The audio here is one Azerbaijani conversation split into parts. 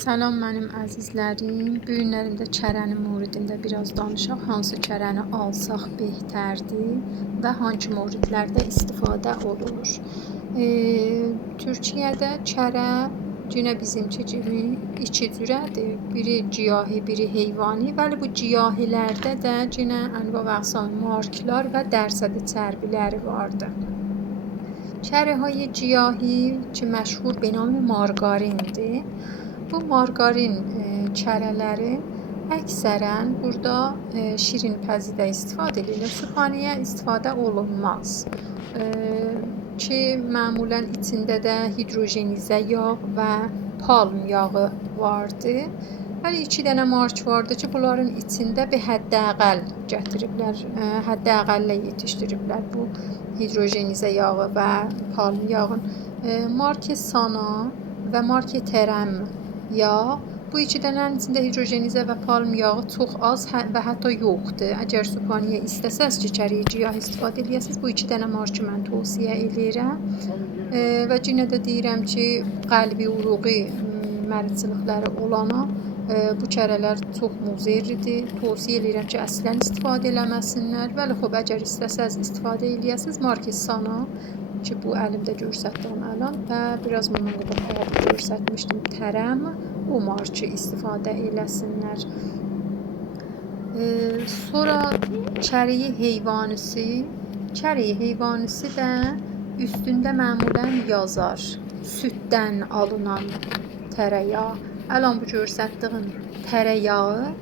Salam mənim əzizlərim. Bu günlərimdə çərənin moridində biraz danışaq. Hansı çərəni alsaq behtərdir və hansı moridlərdə istifadə olunur. Türkiyədə çərə yenə bizimki kimi iki cürədir. Biri ciyahi, biri heyvani. Bəli, bu ciyahilərdə də yenə anva və əqsam marklar və dərsədi çərbiləri vardır. çərəهای ciyahi ki məşhur به نام margarindir. Bu margarin çərələri əksərən burada şirinpəzidə istifadə edilir. Sübhaniyə istifadə olunmaz. Ki məmulən içində də hidrojenizə yağ və palm yağı vardır. Bəli, 2 dənə mark vardır ki, bunların içində bir həddəqəl gətiriblər, həddəqəllə yetişdiriblər bu hidrojenizə yağı və palm yağın. Marke Sana və marke Terem yağ. Bu 2 dənənin içində hidrojenizə və palm yağı çox az və hətta yoxdur. Əgər sübhaniyə istəsəz ki, çəriyi ciyah istifadə edəsiniz, bu 2 dənə markı mən tövsiyə edirəm. Və yenə də deyirəm ki, qəlbi uruği məridçilikləri olana bu çərələr çox muzerridir. Tövsiyə edirəm ki, əslən istifadə eləməsinlər. Bəli, xub, əgər istəsəz istifadə eləyəsiniz, marke Sana ki, bu əlimdə göstərdiyim əlan və biraz bundan qabaq göstərmişdim Terem, o markı istifadə eləsinlər. Sonra çəriyi heyvanisi. Çəriyi heyvanisi də üstündə məmulən yazar süddən alınan tərəyağı. Əlan bu göstərdiyim tərəyağı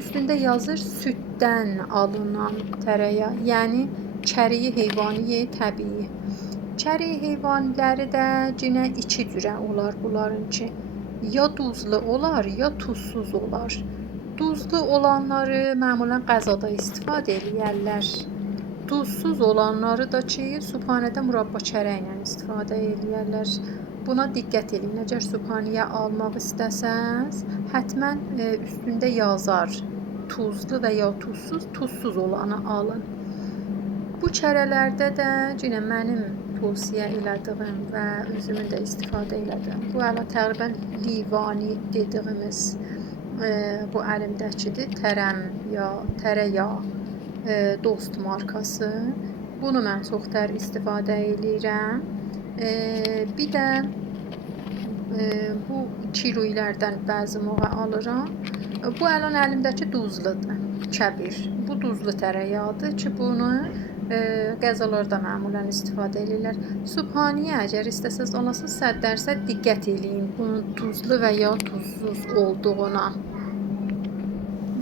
üstündə yazır süddən alınan tərəyağı, yəni çəriyi heyvani təbii. Çəriyi heyvaniləri də yenə 2 cürə olar bunlarınki. Ya duzlu olar, ya tuzsuz olar. Duzlu olanları məmulən qəzada istifadə eləyərlər. Duzsuz olanları da ki, sübhanədə murabba çərəyi ilə istifadə eləyərlər. Buna diqqət edin. Əgər sübhaniyə almaq istəsəz, həttəmən üstündə yazar tuzlu və ya tuzsuz olanı alın. Bu çərələrdə də yenə mənim tövsiyə elədiyim və özümün də istifadə elədiyim bu əla təqribən livani dediyimiz bu əlimdəkidir. Terem ya tərəyağı dost markası. Bunu mən çoxtər istifadə eləyirəm. Bir də bu kilolərdən bəzi moğa alıram. Bu əlan əlimdəki duzludur. Kəbir. Bu duzlu tərəyağıdır ki, bunu qəzalarda məmulən istifadə edirlər. Sübhaniyə əgər istəsəz olasınız 100% diqqət eləyin bunun duzlu və ya tuzsuz olduğuna.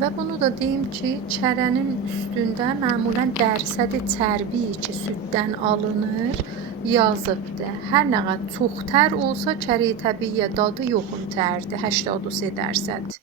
Və bunu da deyim ki, çərənin üstündə məmulən dərsədi çərbi ki süddən alınır yazıbdır. Hər nə qədər çox tər olsa çəriyi təbii dadı yoxun tərdir, 83%.